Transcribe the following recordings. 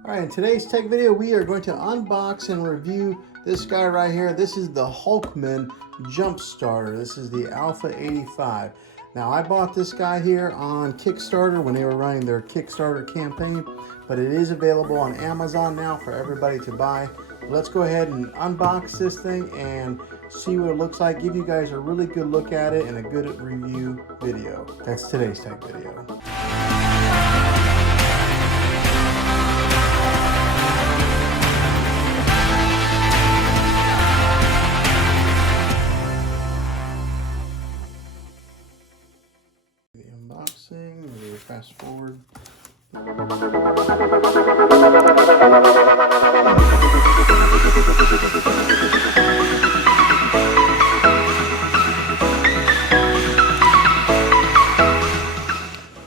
Alright, in today's tech video we are going to unbox and review this guy right here. This is the HULKMAN Jump Starter. This is the Alpha85. Now I bought this guy here on Kickstarter when they were running their Kickstarter campaign, but it is available on Amazon now for everybody to buy. Let's go ahead and unbox this thing and see what it looks like, give you guys a really good look at it and a good review video. That's today's tech video. Unboxing, we'll fast forward.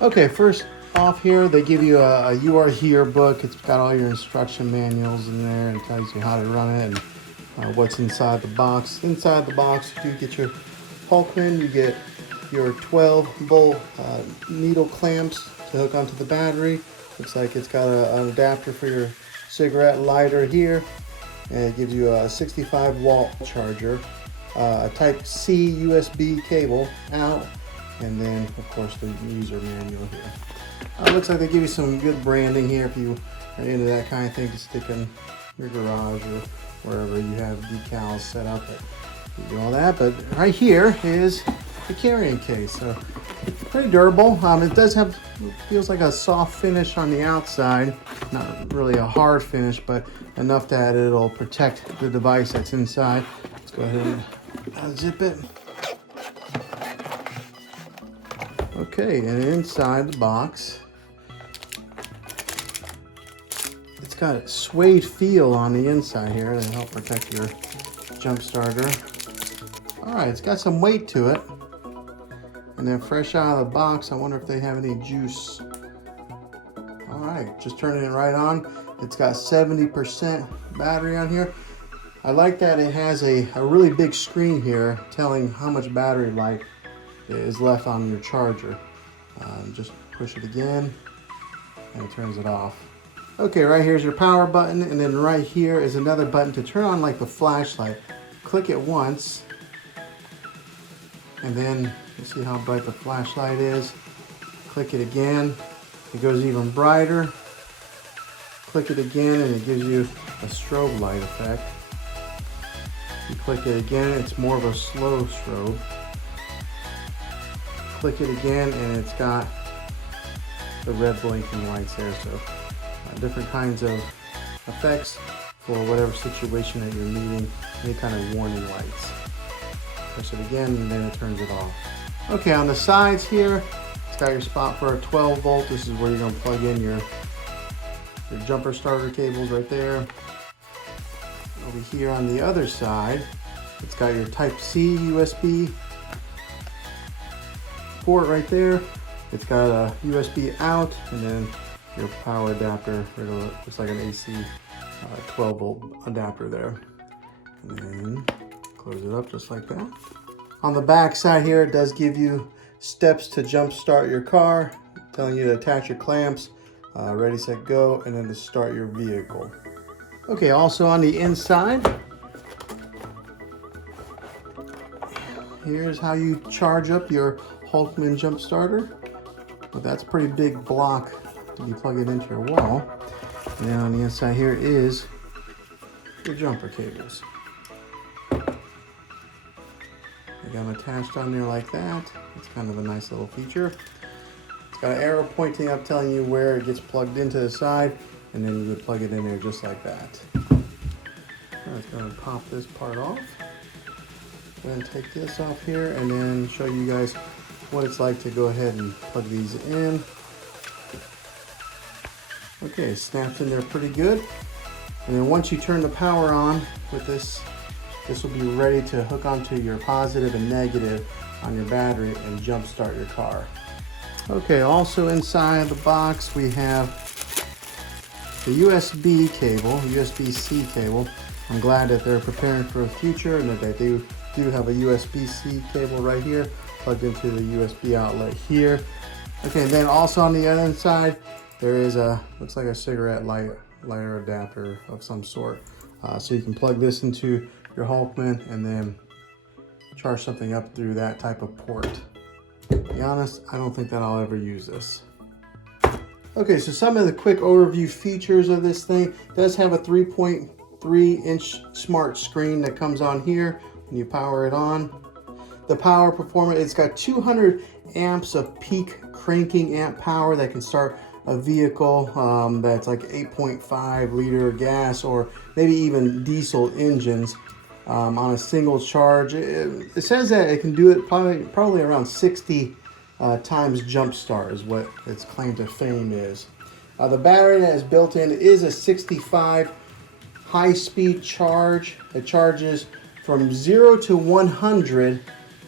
Okay, first off here, they give you a You Are Here book. It's got all your instruction manuals in there and tells you how to run it and what's inside the box. Inside the box, you do get your HULKMAN, you get your 12-volt needle clamps to hook onto the battery. Looks like it's got an adapter for your cigarette lighter here, and it gives you a 65-watt charger, a Type-C USB cable out, and then of course the user manual here. Looks like they give you some good branding here if you are into that kind of thing to stick in your garage or wherever you have decals set up that you do all that. But right here is the carrying case, so it's pretty durable. It does have, feels like a soft finish on the outside, not really a hard finish, but enough that it'll protect the device that's inside. Let's go ahead and unzip it. Okay, and inside the box, it's got a suede feel on the inside here to help protect your jump starter. All right, it's got some weight to it. And then fresh out of the box, I wonder if they have any juice. All right, just turning it right on. It's got 70% battery on here. I like that it has a really big screen here telling how much battery life is left on your charger. Just push it again and it turns it off. Okay, right here's your power button, and then right here is another button to turn on like the flashlight. Click it once, and then you see how bright the flashlight is. Click it again, it goes even brighter. Click it again and it gives you a strobe light effect. You click it again, it's more of a slow strobe. Click it again and it's got the red blinking lights there. So different kinds of effects for whatever situation that you're needing, any kind of warning lights. Press it again and then it turns it off. Okay, on the sides here, it's got your spot for a 12-volt. This is where you're going to plug in your jumper starter cables right there. Over here on the other side, it's got your Type-C USB port right there. It's got a USB out and then your power adapter. It looks like an AC 12-volt adapter there. And then close it up just like that. On the back side here, it does give you steps to jump start your car, telling you to attach your clamps, ready, set, go, and then to start your vehicle. Okay, also on the inside, here's how you charge up your HULKMAN jump starter. But that's a pretty big block to be plugging into your wall. And then on the inside here is your jumper cables. I got them attached on there like that. It's kind of a nice little feature. It's got an arrow pointing up telling you where it gets plugged into the side, and then you would plug it in there just like that. I'm just going to pop this part off. Then take this off here and then show you guys what it's like to go ahead and plug these in. Okay, it snaps in there pretty good. And then once you turn the power on with this, this will be ready to hook onto your positive and negative on your battery and jump start your car. Okay, also inside the box we have the USB cable, USB-C cable. I'm glad that they're preparing for the future and that they do have a USB-C cable right here plugged into the USB outlet here. Okay, and then also on the other side there is a, looks like a cigarette light lighter adapter of some sort. So you can plug this into your Hulkman and then charge something up through that type of port. To be honest, I don't think that I'll ever use this. Okay, so some of the quick overview features of this thing. It does have a 3.3-inch smart screen that comes on here when you power it on. The power performance, it's got 200 amps of peak cranking amp power that can start a vehicle that's like 8.5 liter gas or maybe even diesel engines on a single charge. It says that it can do it probably around 60 times jump start is what its claim to fame is. The battery that is built in is a 65 high-speed charge. It charges from 0 to 100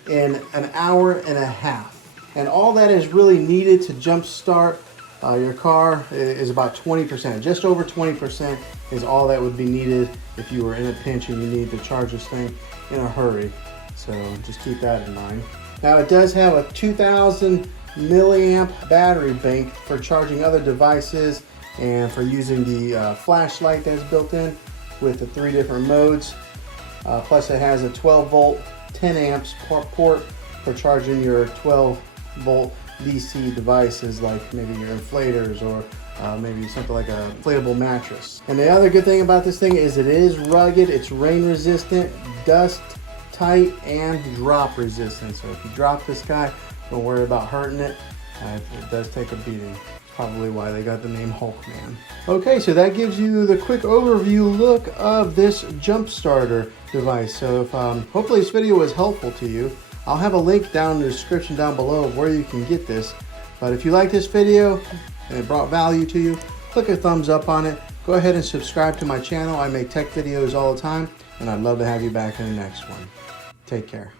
in an hour and a half. And all that is really needed to jump start your car is about 20%. Just over 20% is all that would be needed if you were in a pinch and you need to charge this thing in a hurry. So just keep that in mind. Now it does have a 2000 milliamp battery bank for charging other devices and for using the flashlight that's built in with the 3 different modes. Plus it has a 12 volt 10 amps port for charging your 12 volt DC devices like maybe your inflators or maybe something like a inflatable mattress. And the other good thing about this thing is it is rugged, it's rain resistant, dust tight, and drop resistant. So if you drop this guy, don't worry about hurting it. It does take a beating. Probably why they got the name Hulkman. Okay, so that gives you the quick overview look of this jump starter device. So if, hopefully this video was helpful to you. I'll have a link down in the description down below of where you can get this. But if you like this video and it brought value to you, click a thumbs up on it. Go ahead and subscribe to my channel. I make tech videos all the time, and I'd love to have you back in the next one. Take care.